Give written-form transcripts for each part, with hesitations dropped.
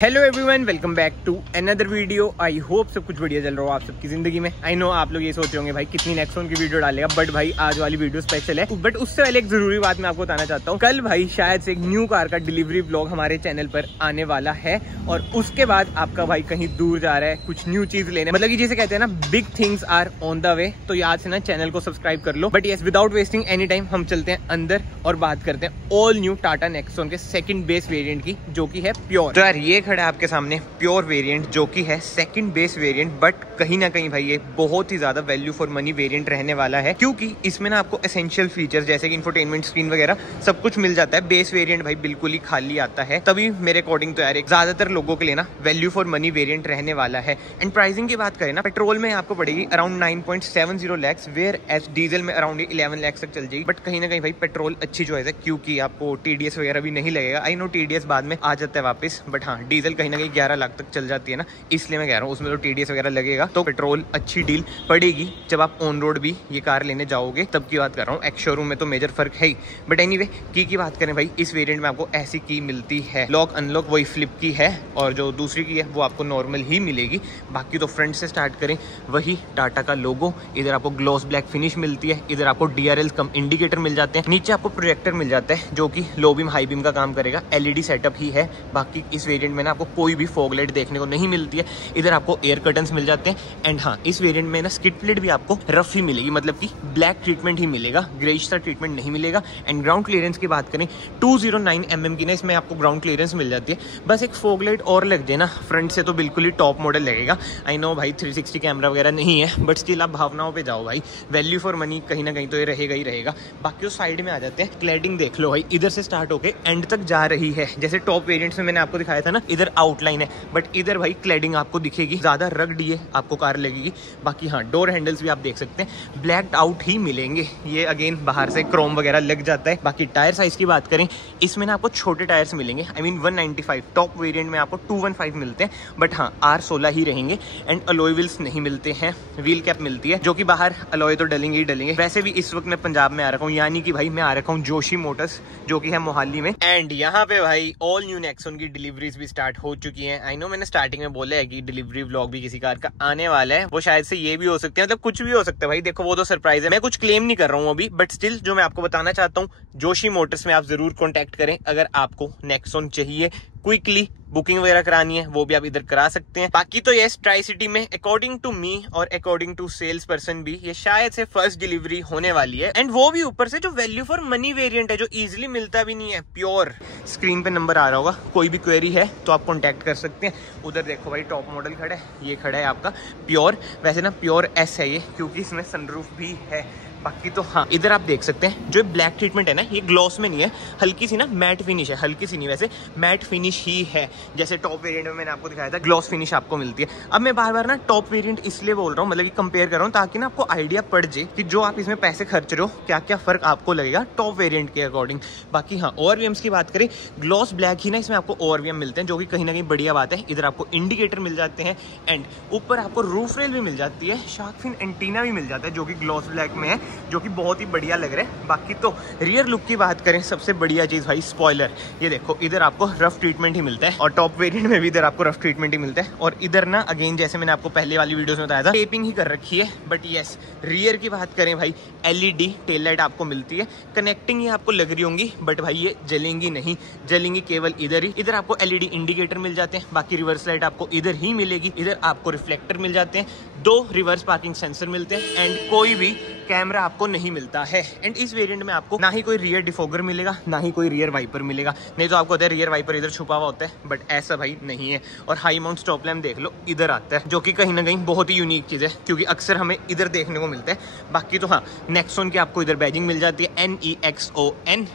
Hello everyone, welcome back to another video. I hope सब कुछ बढ़िया चल रहा हो आप सबकी जिंदगी में। आई नो आप लोग ये सोच रहे होंगे भाई कितनी नेक्सॉन की वीडियो डालेगा, बट भाई आज वाली वीडियो स्पेशल है। बट उससे पहले एक जरूरी बात मैं आपको बताना चाहता हूँ। कल भाई शायद से एक न्यू कार का डिलीवरी ब्लॉग हमारे चैनल पर आने वाला है और उसके बाद आपका भाई कहीं दूर जा रहा है कुछ न्यू चीज लेने, मतलब कि जिसे कहते हैं ना big things are on the way. तो याद से ना चैनल को सब्सक्राइब कर लो। But yes, without wasting any time हम चलते हैं अंदर और बात करते हैं ऑल न्यू टाटा नेक्सॉन के सेकंड बेस वेरिएंट की, जो कि है प्योर। तो यार ये खड़ा है आपके सामने प्योर वेरिएंट, जो कि है सेकंड बेस वेरिएंट। बट कहीं ना कहीं भाई ये बहुत ही ज्यादा वैल्यू फॉर मनी वेरिएंट रहने वाला है, क्योंकि इसमें ना आपको एसेंशियल फीचर्स जैसे कि इंफोटेनमेंट स्क्रीन वगैरह सब कुछ मिल जाता है। बेस वेरिएंट भाई बिल्कुल ही खाली आता है, तभी मेरे अकॉर्डिंग तो यार एक ज्यादातर लोगों के लिए ना वैल्यू फॉर मनी वेरिएंट रहने वाला है। एंड प्राइसिंग की बात करें ना, पेट्रोल में आपको पड़ेगी around 9.70 lakh, whereas diesel में अराउंड 11 लाख तक चल जाएगी। बट कहीं ना कहीं भाई पेट्रोल अच्छी चॉइस है, क्योंकि आपको टीडीएस वगैरह भी नहीं लगेगा। आई नो टीडीएस बाद में आ जाता है वापस, बट हाँ डीजल कहीं ना कहीं 11 लाख तक चल जाती है ना, इसलिए मैं कह रहा हूँ उसमें तो टीडीएस वगैरह लगेगा। तो पेट्रोल अच्छी डील पड़ेगी जब आप ऑन रोड भी ये कार लेने जाओगे, तब की बात कर रहा हूँ। एक्स शोरूम में तो मेजर फर्क है ही। बट एनीवे की बात करें भाई, इस वेरिएंट में आपको ऐसी की मिलती है, लॉक अनलॉक वही फ्लिप की है, और जो दूसरी की है वो आपको नॉर्मल ही मिलेगी। बाकी तो फ्रंट से स्टार्ट करें, वही टाटा का लोगो, इधर आपको ग्लॉस ब्लैक फिनिश मिलती है, इधर आपको डीआरएल कम इंडिकेटर मिल जाते हैं, नीचे आपको प्रोजेक्टर मिल जाता है जो कि लो बीम हाई बीम का काम करेगा। एलईडी सेटअप ही है। बाकी इस वेरिएंट में ना आपको कोई भी फॉग लाइट देखने को नहीं मिलती है। इधर आपको एयर कर्टन्स मिल जाते हैं। एंड हाँ, इस वेरिएंट में ना स्किड प्लेट भी आपको रफ ही मिलेगी, मतलब कि ब्लैक ट्रीटमेंट ही मिलेगा, ग्रेइश सा ट्रीटमेंट नहीं मिलेगा। एंड ग्राउंड क्लियरेंस की बात करें, 209 mm की ना इसमें आपको ग्राउंड क्लियरेंस मिल जाती है। बस एक फॉग लाइट और लग जाए ना फ्रंट से तो बिल्कुल ही टॉप मॉडल लगेगा। आई नो भाई 360 कैमरा वगैरह नहीं है, बट स्टिल आप भावनाओं पे जाओ भाई, वैल्यू फॉर मनी कहीं ना कहीं तो ये रहेगा ही रहेगा। बाकी उस साइड में आ जाते हैं, क्लैडिंग देख लो भाई, इधर से स्टार्ट होके एंड तक जा रही है। जैसे टॉप वेरिएंट्स में मैंने आपको दिखाया था ना, इधर आउटलाइन है, बट इधर भाई क्लैडिंग आपको दिखेगी, ज्यादा रगड ये आपको कार लगेगी। बाकी हाँ, डोर हैंडल्स भी आप देख सकते हैं ब्लैक्ड आउट ही मिलेंगे। ये अगेन बाहर से क्रोम वगैरह लग जाता है। बाकी टायर साइज की बात करें, इसमें ना आपको छोटे टायर्स मिलेंगे। आई मीन 195, टॉप वेरिएंट में आपको 215 मिलते हैं, बट हाँ R16 ही रहेंगे। एंड अलॉय व्हील्स नहीं मिलते हैं, व्हील कैप मिलती है, जो कि बाहर अलॉय तो डलेंगे ही डलेंगे। वैसे भी इस वक्त मैं पंजाब में आ रखा हूँ, यानी कि भाई मैं आ रखा हूँ जोशी मोटर्स, जो कि है मोहाली में। एंड यहाँ पे भाई ऑल न्यू नेक्सॉन की डिलीवरीज भी स्टार्ट हो चुकी है। आई नो मैंने स्टार्टिंग में बोला है कि डिलीवरी व्लॉग भी किसी कार का आने वाला है, वो शायद से ये भी हो सकते हैं, मतलब कुछ भी हो सकता है भाई। देखो वो तो सरप्राइज है, मैं कुछ क्लेम नहीं कर रहा हूँ अभी, बट स्टिल जो मैं आपको बताना चाहता हूँ, जोशी मोटर्स में आप जरूर कॉन्टैक्ट करें अगर आपको नेक्सॉन चाहिए। क्विकली बुकिंग वगैरह करानी है वो भी आप इधर करा सकते हैं। बाकी तो यस, ट्राई सिटी में अकॉर्डिंग टू मी और अकॉर्डिंग टू सेल्स पर्सन भी ये शायद से फर्स्ट डिलीवरी होने वाली है। एंड वो भी ऊपर से जो वैल्यू फॉर मनी वेरिएंट है, जो इजीली मिलता भी नहीं है, प्योर। स्क्रीन पे नंबर आ रहा होगा, कोई भी क्वेरी है तो आप कॉन्टैक्ट कर सकते हैं। उधर देखो भाई टॉप मॉडल खड़ा है, ये खड़ा है आपका प्योर। वैसे ना प्योर एस है ये, क्योंकि इसमें सनरूफ भी है। बाकी तो हाँ, इधर आप देख सकते हैं जो ब्लैक ट्रीटमेंट है ना, ये ग्लॉस में नहीं है, हल्की सी ना मैट फिनिश है, हल्की सी नहीं वैसे मैट फिनिश ही है। जैसे टॉप वेरिएंट में मैंने आपको दिखाया था ग्लॉस फिनिश आपको मिलती है। अब मैं बार बार ना टॉप वेरिएंट इसलिए बोल रहा हूँ, मतलब कि कंपेयर कर रहा हूँ, ताकि ना आपको आइडिया पड़ जाए कि जो आप इसमें पैसे खर्च रहे हो क्या क्या फर्क आपको लगेगा टॉप वेरिएंट के अकॉर्डिंग। बाकी हाँ, ओवरवीएम्स की बात करें, ग्लॉस ब्लैक ही ना इसमें आपको ओवरवीएम मिलते हैं, जो कि कहीं ना कहीं बढ़िया बात है। इधर आपको इंडिकेटर मिल जाते हैं, एंड ऊपर आपको रूफ रेल भी मिल जाती है, शार्क फिन एंटीना भी मिल जाता है, जो कि ग्लॉस ब्लैक में है, जो कि बहुत ही बढ़िया लग रहा है। बाकी तो रियर लुक की बात करें, सबसे बढ़िया चीज भाई स्पॉइलर। ये देखो इधर आपको रफ ट्रीटमेंट ही मिलता है, और टॉप वेरिएंट में भी इधर आपको रफ ट्रीटमेंट ही मिलता है। और इधर ना अगेन जैसे मैंने आपको पहले वाली वीडियोस में बताया था, टेपिंग ही कर रखी है। बट यस, रियर की बात करें भाई, एलईडी टेल लाइट आपको मिलती है। कनेक्टिंग ये आपको लग रही होंगी, बट भाई ये जलेंगी नहीं, जलेंगी केवल इधर ही। इधर आपको एलईडी इंडिकेटर मिल जाते हैं, बाकी रिवर्स लाइट आपको इधर ही मिलेगी। इधर आपको रिफ्लेक्टर मिल जाते हैं, 2 रिवर्स पार्किंग सेंसर मिलते हैं, एंड कोई भी कैमरा आपको नहीं मिलता है। एंड इस वेरिएंट में आपको ना ही कोई रियर डिफोगर मिलेगा, ना ही कोई रियर वाइपर मिलेगा। नहीं तो आपको होता है रियर वाइपर इधर छुपा हुआ होता है, बट ऐसा भाई नहीं है। और हाई माउंट स्टॉप लैम्प देख लो इधर आता है, जो कि कहीं ना कहीं बहुत ही यूनिक चीज है, क्योंकि अक्सर हमें इधर देखने को मिलता है। बाकी तो हाँ, नेक्सॉन की आपको इधर बैजिंग मिल जाती है, NEXON। एंड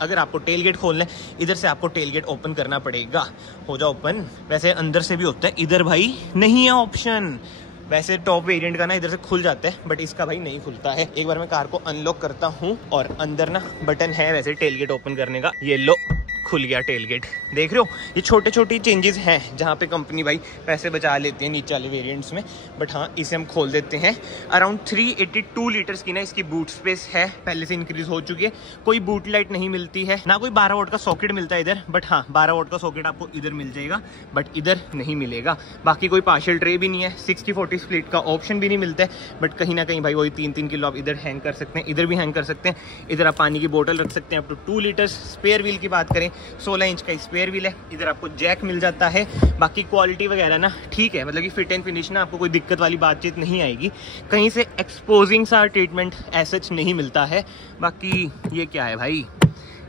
अगर आपको टेल गेट खोलना है, इधर से आपको टेल गेट ओपन करना पड़ेगा। हो जाओ ओपन, वैसे अंदर से भी होता है, इधर भाई नहीं है ऑप्शन। वैसे टॉप वेरिएंट का ना इधर से खुल जाता है, बट इसका भाई नहीं खुलता है। एक बार मैं कार को अनलॉक करता हूँ, और अंदर ना बटन है वैसे टेल गेट ओपन करने का, ये लो खुल गया टेल गेट, देख रहे हो। ये छोटे छोटे चेंजेस हैं जहाँ पे कंपनी भाई पैसे बचा लेती है नीचे वाले वेरिएंट्स में। बट हाँ, इसे हम खोल देते हैं। अराउंड 382 लीटर्स की ना इसकी बूट स्पेस है, पहले से इंक्रीज हो चुकी है। कोई बूट लाइट नहीं मिलती है, ना कोई 12 वोल्ट का सॉकेट मिलता है इधर। बट हाँ, 12 वोल्ट का सॉकेट आपको इधर मिल जाएगा, बट इधर नहीं मिलेगा। बाकी कोई पार्शियल ट्रे भी नहीं है, 60-40 स्प्लिट का ऑप्शन भी नहीं मिलता है। बट कहीं ना कहीं भाई वही 3-3 किलो आप इधर हैंग कर सकते हैं, इधर भी हैंग कर सकते हैं। इधर आप पानी की बोतल रख सकते हैं up to 2 litres. Spare wheel की बात करें, 16 इंच का स्पेयर व्हील है। इधर आपको जैक मिल जाता है। बाकी क्वालिटी वगैरह ना ठीक है, मतलब कि फिट एंड फिनिश ना आपको कोई दिक्कत वाली बातचीत नहीं आएगी। कहीं से एक्सपोजिंग सा ट्रीटमेंट ऐसा नहीं मिलता है। बाकी ये क्या है भाई,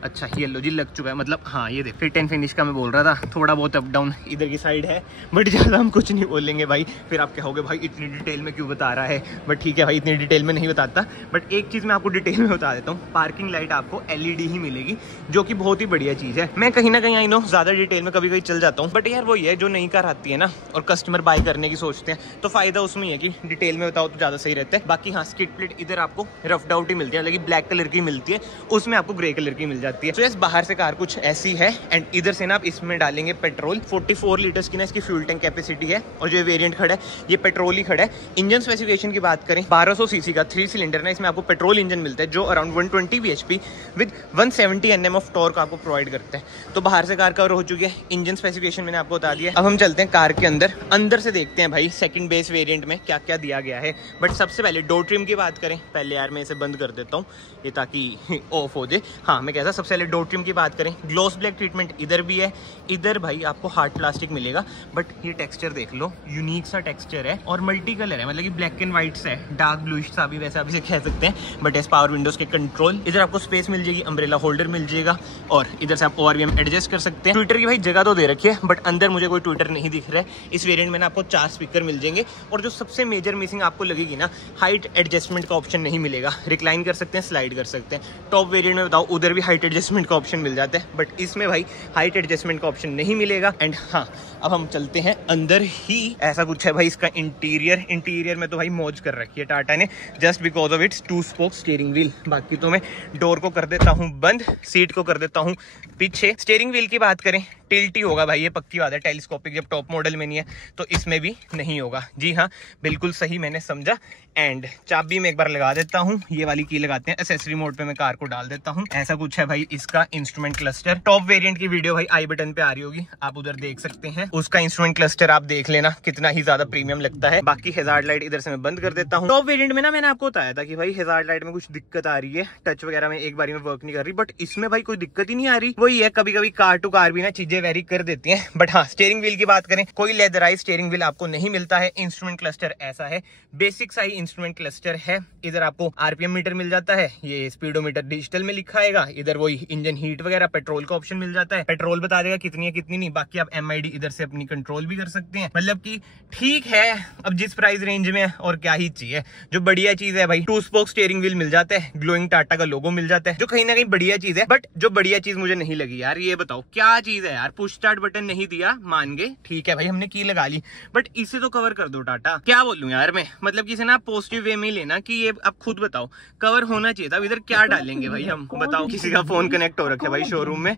अच्छा येलो जी लग चुका है, मतलब हाँ ये देख फिट एंड फिनिश का मैं बोल रहा था। थोड़ा बहुत अप डाउन इधर की साइड है, बट ज़्यादा हम कुछ नहीं बोलेंगे भाई, फिर आप कहोगे भाई इतनी डिटेल में क्यों बता रहा है। बट ठीक है भाई, इतनी डिटेल में नहीं बताता। बट एक चीज़ मैं आपको डिटेल में बता देता हूँ, पार्किंग लाइट आपको LED ही मिलेगी, जो कि बहुत ही बढ़िया चीज़ है। मैं कहीं ना कहीं आई नो ज़्यादा डिटेल में कभी कभी चल जाता हूँ, बट यार वही है, जो नई कार आती है ना और कस्टमर बाय करने की सोचते हैं, तो फायदा उसमें है कि डिटेल में बताओ तो ज़्यादा सही रहता है। बाकी हाँ, स्किड प्लेट इधर आपको रफ्ड आउट ही मिलती है, लेकिन ब्लैक कलर की मिलती है, उसमें आपको ग्रे कलर की मिल जाती है। तो यस, बाहर कार कुछ ऐसी है। एंड इधर से ना आप इसमें डालेंगे पेट्रोल। 44 लीटर्स की ना इसकी फ्यूल टैंक कैपेसिटी है। और जो वेरिएंट खड़ा है ये पेट्रोल ही खड़ा है। इंजन स्पेसिफिकेशन की बात करें, 1200 सीसी का 3 सिलेंडर ना, इसमें आपको पेट्रोल इंजन मिलता है, जो around 120 bhp with 170 Nm of torque आपको प्रोवाइड करते हैं। तो बाहर से कार कवर हो चुकी है, इंजन स्पेसिफिकेशन मैंने आपको बता दिया। अब हम चलते हैं कार के अंदर से देखते हैं भाई सेकंड बेस वेरिएंट में क्या क्या दिया गया है। बट सबसे पहले डोर ट्रिम की बात करें, पहले यार मैं इसे बंद कर देता हूँ ये ताकि ऑफ हो जाए। हाँ, मैं कहता सबसे पहले डोर ट्रिम की बात करें, ग्लॉस ब्लैक ट्रीटमेंट इधर भी है। इधर भाई आपको हार्ड प्लास्टिक मिलेगा, बट ये टेक्सचर देख लो, यूनिक सा टेक्सचर है और मल्टी कलर है, मतलब कि ब्लैक एंड व्हाइट सा है, डार्क ब्लूइश सा भी वैसे आप इसे कह सकते हैं। बट एस पावर विंडोज के कंट्रोल, इधर आपको स्पेस मिल जाएगी, अम्ब्रेला होल्डर मिल जाएगा, और इधर से आप ORVM एडजस्ट कर सकते हैं। ट्विटर की भाई जगह तो दे रखी है, बट अंदर मुझे कोई ट्विटर नहीं दिख रहा है। इस वेरिएंट में ना आपको 4 स्पीकर मिल जाएंगे। और जो सबसे मेजर मिसिंग आपको लगेगी ना, हाइट एडजस्टमेंट का ऑप्शन नहीं मिलेगा। रिक्लाइन कर सकते हैं, स्लाइड कर सकते हैं। टॉप वेरिएंट में बताओ, उधर भी हाइट एडजस्टमेंट का ऑप्शन मिल जाता है, बट इसमें भाई हाइट एडजस्टमेंट का ऑप्शन नहीं मिलेगा। एंड हाँ, अब हम चलते हैं अंदर ही। ऐसा कुछ है भाई इसका इंटीरियर में तो भाई मौज कर रखी है टाटा ने, just because of its 2 spoke steering wheel. बाकी तो मैं डोर को कर देता हूँ बंद, सीट को कर देता हूँ पीछे। स्टीयरिंग व्हील की बात करें, टिल्ट ही होगा भाई, ये पक्की बात है। टेलीस्कोपिक जब टॉप मॉडल में नहीं है तो इसमें भी नहीं होगा। जी हाँ, बिल्कुल सही मैंने समझा। एंड चाबी में एक बार लगा देता हूँ, ये वाली की लगाते हैं, एक्सेसरी मोड पे मैं कार को डाल देता हूँ। ऐसा कुछ है भाई इसका इंस्ट्रूमेंट क्लस्टर। टॉप वेरिएंट की वीडियो भाई आई बटन पे आ रही होगी, आप उधर देख सकते हैं। उसका इंस्ट्रूमेंट क्लस्टर आप देख लेना, कितना ही ज्यादा प्रीमियम लगता है। बाकी हैजार्ड लाइट इधर से मैं बंद कर देता हूँ। टॉप वेरिएंट में ना मैंने आपको बताया था कि भाई हैजार्ड लाइट में कुछ दिक्कत आ रही है, टच वगैरह में एक बारी में वर्क नहीं कर रही, बट इसमें भाई कोई दिक्कत ही नहीं आ रही। वही है, कभी कभी कार टू कार भी ना चीजें वेरी कर देती है। बट हाँ, स्टीयरिंग व्हील की बात करें, कोई लेदराइज स्टीयरिंग व्हील आपको नहीं मिलता है। इंस्ट्रूमेंट क्लस्टर ऐसा है, बेसिक सा ही इंस्ट्रूमेंट क्लस्टर है। इधर आपको RPM मीटर मिल जाता है, ये स्पीडोमीटर डिजिटल में लिखा आएगा। इधर वही इंजन हीट वगैरह, पेट्रोल का ऑप्शन मिल जाता है, पेट्रोल बता देगा कितनी है कितनी नहीं। बाकी आप MID इधर से अपनी कंट्रोल भी कर सकते हैं। मतलब कि ठीक है, अब जिस प्राइस रेंज में और क्या ही चाहिए। जो बढ़िया चीज है भाई, 2 स्पोक स्टीयरिंग व्हील मिल जाता है, ग्लोइंग टाटा का लोगो मिल जाता है, जो कहीं ना कहीं बढ़िया चीज है। बट जो बढ़िया चीज मुझे नहीं लगी यार, ये बताओ क्या चीज है यार। पुश स्टार्ट बटन नहीं दिया, मान गए, ठीक है भाई, हमने की लगा ली, बट इसे तो कवर कर दो टाटा। क्या बोलूं यार मैं, मतलब कि इसे ना पॉजिटिव वे में ही लेना कि ये आप खुद बताओ, कवर होना चाहिए था। इधर क्या डालेंगे भाई हम, बताओ। किसी का फोन कनेक्ट हो रखा है भाई शोरूम में,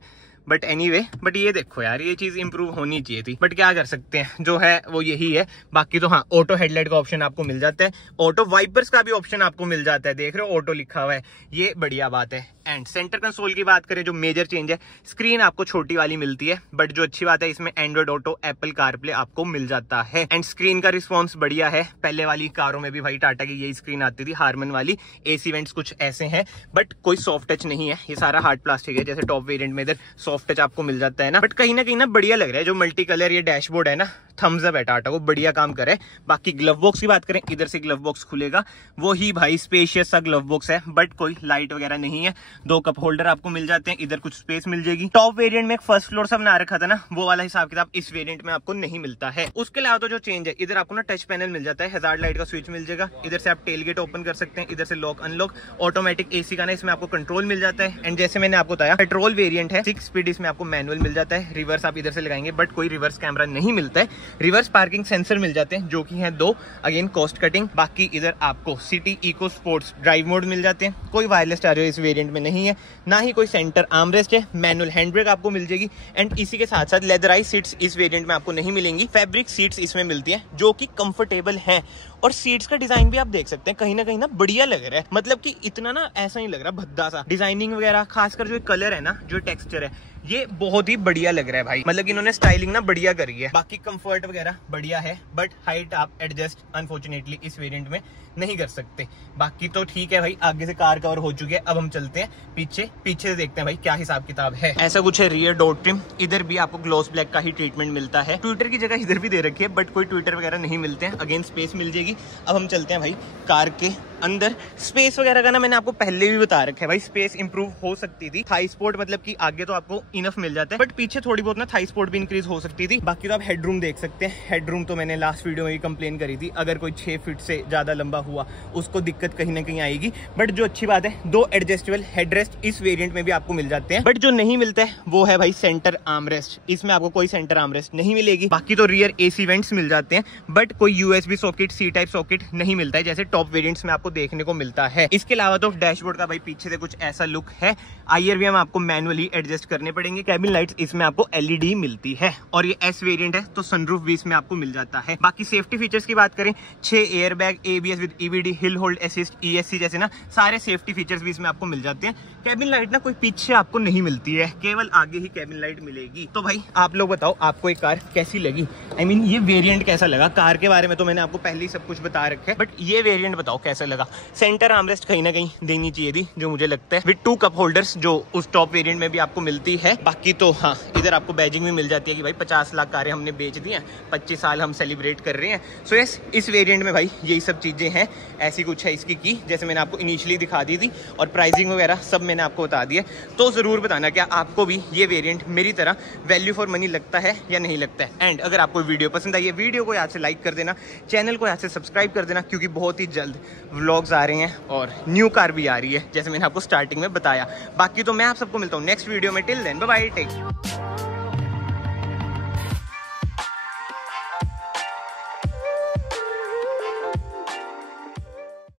बट एनीवे, बट ये देखो यार, ये चीज इंप्रूव होनी चाहिए थी, बट क्या कर सकते हैं, जो है वो यही है। बाकी तो हाँ, ऑटो हेडलाइट का ऑप्शन आपको मिल जाता है, ऑटो वाइपर्स का भी ऑप्शन आपको मिल जाता है, देख रहे हो ऑटो लिखा हुआ है, ये बढ़िया बात है। एंड सेंटर कंसोल की बात करें, जो मेजर चेंज है, स्क्रीन आपको छोटी वाली मिलती है, बट जो अच्छी बात है इसमें एंड्रॉइड ऑटो, एप्पल कारप्ले आपको मिल जाता है। एंड स्क्रीन का रिस्पॉन्स बढ़िया है। पहले वाली कारों में भी भाई टाटा की यही स्क्रीन आती थी, हारमन वाली। AC वेंट्स कुछ ऐसे हैं, बट कोई सॉफ्ट टच नहीं है, ये सारा हार्ड प्लास्टिक है। जैसे टॉप वेरिएंट में इधर सॉफ्ट टच आपको मिल जाता है ना, बट कहीं ना बढ़िया लग रहा है। जो मल्टी कलर ये डैशबोर्ड है ना, थम्स अप है टाटा को, बढ़िया काम करे। बाकी ग्लव बॉक्स की बात करें, इधर से ग्लव बॉक्स खुलेगा, वो ही भाई स्पेशियस सा ग्लव बॉक्स है, बट कोई लाइट वगैरह नहीं है। 2 कप होल्डर आपको मिल जाते हैं, इधर कुछ स्पेस मिल जाएगी। टॉप वेरिएंट में एक फर्स्ट फ्लोर सा बना रखा था ना, वो वाला हिसाब किताब इस वेरिएंट में आपको नहीं मिलता है। उसके अलावा तो जो चेंज है, इधर आपको ना टच पैनल मिल जाता है, हैजार्ड लाइट का स्विच मिल जाएगा, इधर से आप टेल गेट ओपन कर सकते हैं, इधर से लॉक अनलॉक, ऑटोमेटिक AC का ना इसमें आपको कंट्रोल मिल जाता है। एंड जैसे मैंने आपको बताया, पेट्रोल वेरिएंट है, 6 स्पीड, इसमें आपको मैनुअल मिल जाता है। रिवर्स आप इधर से लगाएंगे, बट कोई रिवर्स कैमरा नहीं मिलता है। रिवर्स पार्किंग सेंसर मिल जाते हैं जो कि हैं 2, अगेन कॉस्ट कटिंग। बाकी इधर आपको city eco sports drive mode मिल जाते हैं। कोई वायरलेस स्टीरियो इस वेरिएंट में नहीं है, ना ही कोई सेंटर आर्मरेस्ट है। मैनुअल हैंड ब्रेक आपको मिल जाएगी एंड इसी के साथ साथ लेदराइज सीट्स इस वेरिएंट में आपको नहीं मिलेंगी, फैब्रिक सीट्स इसमें मिलती हैं जो कि कंफर्टेबल है। और सीट्स का डिजाइन भी आप देख सकते हैं कहीं ना बढ़िया लग रहा है, मतलब कि इतना ना ऐसा नहीं लग रहा भद्दा सा। डिजाइनिंग वगैरह खासकर जो कलर है ना, जो टेक्सचर है, ये बहुत ही बढ़िया लग रहा है भाई। मतलब कि इन्होंने स्टाइलिंग ना बढ़िया करी है। बाकी कंफर्ट वगैरह बढ़िया है, बट हाइट आप एडजस्ट अनफॉर्चुनेटली इस वेरिएंट में नहीं कर सकते। बाकी तो ठीक है भाई, आगे से कार कवर हो चुकी है। अब हम चलते हैं पीछे से देखते हैं भाई क्या हिसाब किताब है। ऐसा कुछ है रियर डोर ट्रिम। इधर भी आपको ग्लॉस ब्लैक का ही ट्रीटमेंट मिलता है। ट्विटर की जगह इधर भी दे रखी है, बट कोई ट्विटर वगैरह नहीं मिलते हैं। अगेन स्पेस मिल जाएगी। अब हम चलते हैं भाई कार के अंदर। स्पेस वगैरह का ना मैंने आपको पहले भी बता रखा है भाई, स्पेस इंप्रूव हो सकती थी। थाई स्पोर्ट मतलब कि आगे तो आपको इनफ मिल जाता है, बट पीछे थोड़ी बहुत ना थाई स्पोर्ट भी इंक्रीज हो सकती थी। बाकी तो आप हेडरूम देख सकते हैं। हेडरूम तो मैंने लास्ट वीडियो में भी कंप्लेन करी थी, अगर कोई 6 फीट से ज्यादा लंबा हुआ उसको दिक्कत कहीं ना कहीं आएगी। बट जो अच्छी बात है, 2 एडजस्टेबल हेडरेस्ट इस वेरिएंट में भी आपको मिल जाते हैं। बट जो नहीं मिलता है वो है भाई सेंटर आर्मरेस्ट। इसमें आपको कोई सेंटर आर्मरेस्ट नहीं मिलेगी। बाकी तो रियर एसी वेंट्स मिल जाते हैं, बट कोई USB socket, C type socket नहीं मिलता है जैसे टॉप वेरिएंट्स में आपको देखने को मिलता है। इसके अलावा तो डैशबोर्ड का भाई पीछे से कुछ ऐसा लुक है। IRVM आपको मैनुअली एडजस्ट करने पड़ेंगे। कैबिन लाइट्स इसमें आपको LED मिलती है और ये S वेरिएंट है तो सनरूफ भी इसमें आपको मिल जाता है। बाकी सेफ्टी फीचर्स की बात करें, 6 airbag, ABS with EBD, hill hold assist, ESC जैसे ना सारे सेफ्टी फीचर्स भी इसमें आपको मिल जाते हैं। कैबिन लाइट ना कोई पीछे आपको नहीं मिलती है, केवल आगे ही कैबिन लाइट मिलेगी। तो भाई आप लोग बताओ आपको ये कार कैसी लगी? I mean, ये वेरिएंट कैसा लगा? कार के बारे में तो मैंने आपको पहले ही सब कुछ बता रखा है, बट ये वेरिएंट बताओ कैसा लगा? सेंटर आर्मरेस्ट कहीं ना कहीं देनी चाहिए थी जो मुझे लगता है, विद 2 कप होल्डर्स जो उस टॉप वेरिएंट में भी आपको मिलती है। बाकी तो हाँ, इधर आपको बैजिंग भी मिल जाती है कि भाई 50 लाख कारें हमने बेच दी हैं, 25 साल हम सेलिब्रेट कर रहे हैं। सो यस, इस वेरिएंट में भाई यही सब चीजें हैं। ऐसी कुछ है इसकी की, जैसे मैंने आपको इनिशियली दिखा दी थी, और प्राइसिंग वगैरह सब मैंने आपको बता दिया। तो जरूर बताना क्या आपको भी ये वेरिएंट मेरी तरह वैल्यू फॉर मनी लगता है या नहीं लगता है। एंड अगर आपको वीडियो पसंद आई है, वीडियो को यहाँ से लाइक कर देना, चैनल को यहाँ से सब्सक्राइब कर देना, क्योंकि बहुत ही जल्द व्लॉग्स आ रहे हैं और न्यू कार भी आ रही है जैसे मैंने आपको स्टार्टिंग में बताया। बाकी तो मैं आप सबको मिलता हूँ नेक्स्ट वीडियो में। Till then bye bye, take care.